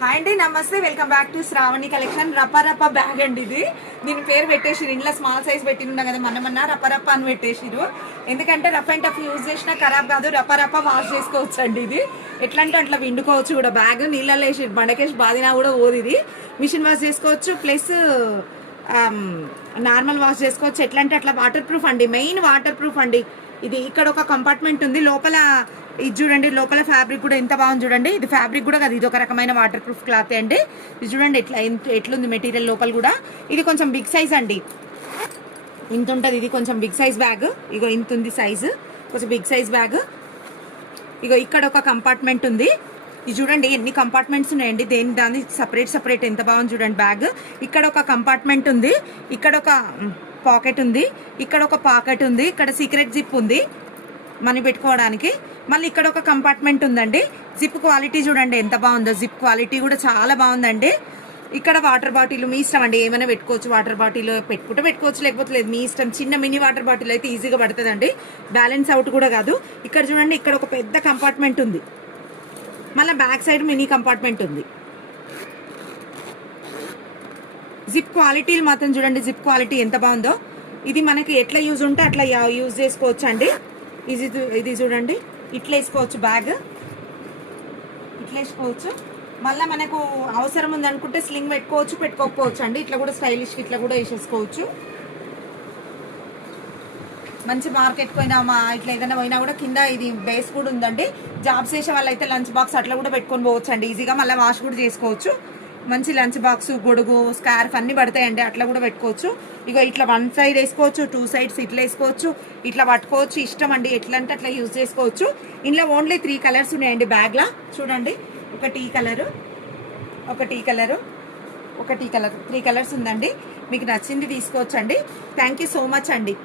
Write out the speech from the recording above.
Hi అండి, నమస్తే. Welcome back to Shravani collection. రప్ప బ్యాగ్ అండి ఇది. దీని పేరు పెట్టేసిరు, ఇంట్లో స్మాల్ సైజ్ పెట్టినా కదా మొన్న రప్ప అని పెట్టేసిరు. ఎందుకంటే రఫ్ అండ్ టఫ్ యూజ్ చేసినా ఖరాబ్ కాదు, రప్ప వాష్ చేసుకోవచ్చు అండి. ఇది ఎట్లా అంటే అట్లా విండుకోవచ్చు కూడా. బ్యాగ్ నీళ్ళలో వేసి బండకేసి బాదినా కూడా ఓది. ఇది మిషన్ వాష్ చేసుకోవచ్చు, ప్లస్ నార్మల్ వాష్ చేసుకోవచ్చు. ఎట్లా అంటే అట్లా వాటర్ ప్రూఫ్ అండి, మెయిన్ వాటర్ ప్రూఫ్ అండి. ఇది ఇక్కడ ఒక కంపార్ట్మెంట్ ఉంది, లోపల ఇది చూడండి, లోపల ఫ్యాబ్రిక్ కూడా ఎంత బాగుంది చూడండి. ఇది ఫ్యాబ్రిక్ కూడా కాదు, ఇది ఒక రకమైన వాటర్ ప్రూఫ్ క్లాత్ అండి. ఇది చూడండి ఎట్లుంది మెటీరియల్ లోపల కూడా. ఇది కొంచెం బిగ్ సైజ్ అండి, ఇంత ఉంటుంది. ఇది కొంచెం బిగ్ సైజ్ బ్యాగ్, ఇగో ఇంత ఉంది సైజు, కొంచెం బిగ్ సైజ్ బ్యాగ్. ఇగో ఇక్కడ ఒక కంపార్ట్మెంట్ ఉంది. ఇది చూడండి ఎన్ని కంపార్ట్మెంట్స్ ఉన్నాయండి, దాని సపరేట్ ఎంత బాగుంది చూడండి బ్యాగ్. ఇక్కడ ఒక కంపార్ట్మెంట్ ఉంది, ఇక్కడ ఒక పాకెట్ ఉంది, ఇక్కడ ఒక పాకెట్ ఉంది, ఇక్కడ సీక్రెట్ జిప్ ఉంది మనీ పెట్టుకోవడానికి. మళ్ళీ ఇక్కడ ఒక కంపార్ట్మెంట్ ఉందండి. జిప్ క్వాలిటీ చూడండి ఎంత బాగుందో, జిప్ క్వాలిటీ కూడా చాలా బాగుందండి. ఇక్కడ వాటర్ బాటిల్ మీ ఇష్టం అండి, ఏమైనా పెట్టుకోవచ్చు. వాటర్ బాటిల్ పెట్టుకోవచ్చు, లేకపోతే లేదు, మీ ఇష్టం. చిన్న మినీ వాటర్ బాటిల్ అయితే ఈజీగా పడుతుందండి, బ్యాలెన్స్ అవుట్ కూడా కాదు. ఇక్కడ చూడండి, ఇక్కడ ఒక పెద్ద కంపార్ట్మెంట్ ఉంది, మళ్ళీ బ్యాక్ సైడ్ మినీ కంపార్ట్మెంట్ ఉంది. జిప్ క్వాలిటీలు మాత్రం చూడండి, జిప్ క్వాలిటీ ఎంత బాగుందో. ఇది మనకి ఎట్లా యూజ్ ఉంటే అట్లా యూజ్ చేసుకోవచ్చు అండి. ఇది చూడండి, ఇట్లా వేసుకోవచ్చు, బ్యాగ్ ఇట్లా వేసుకోవచ్చు. మళ్ళీ మనకు అవసరం ఉంది అనుకుంటే స్లింగ్ పెట్టుకోకపోవచ్చు అండి. ఇట్లా కూడా స్టైలిష్ ఇట్లా కూడా వేసేసుకోవచ్చు. మంచి మార్కెట్ పోయినా ఇట్లా ఏదైనా పోయినా కూడా కింద ఇది బేస్ కూడా ఉందండి. జాబ్స్ చేసే వాళ్ళైతే లంచ్ బాక్స్ అట్లా కూడా పెట్టుకొని పోవచ్చు అండి ఈజీగా. మళ్ళీ వాష్ కూడా చేసుకోవచ్చు. మంచి లంచ్ బాక్స్, గొడుగు, స్కార్ఫ్ అన్ని పడతాయండి, అట్లా కూడా పెట్టుకోవచ్చు. ఇక ఇట్లా వన్ సైడ్ వేసుకోవచ్చు, టూ సైడ్స్ ఇట్లా వేసుకోవచ్చు, ఇట్లా పట్టుకోవచ్చు, ఇష్టం అండి. ఎట్లా అంటే అట్లా యూజ్ చేసుకోవచ్చు. ఇందులో ఓన్లీ 3 కలర్స్ ఉన్నాయండి బ్యాగ్లో. చూడండి, ఒక టీ కలరు, ఒక టీ కలరు, ఒక టీ కలర్, 3 కలర్స్ ఉందండి. మీకు నచ్చింది తీసుకోవచ్చు అండి. థ్యాంక్ యూ సో మచ్ అండి.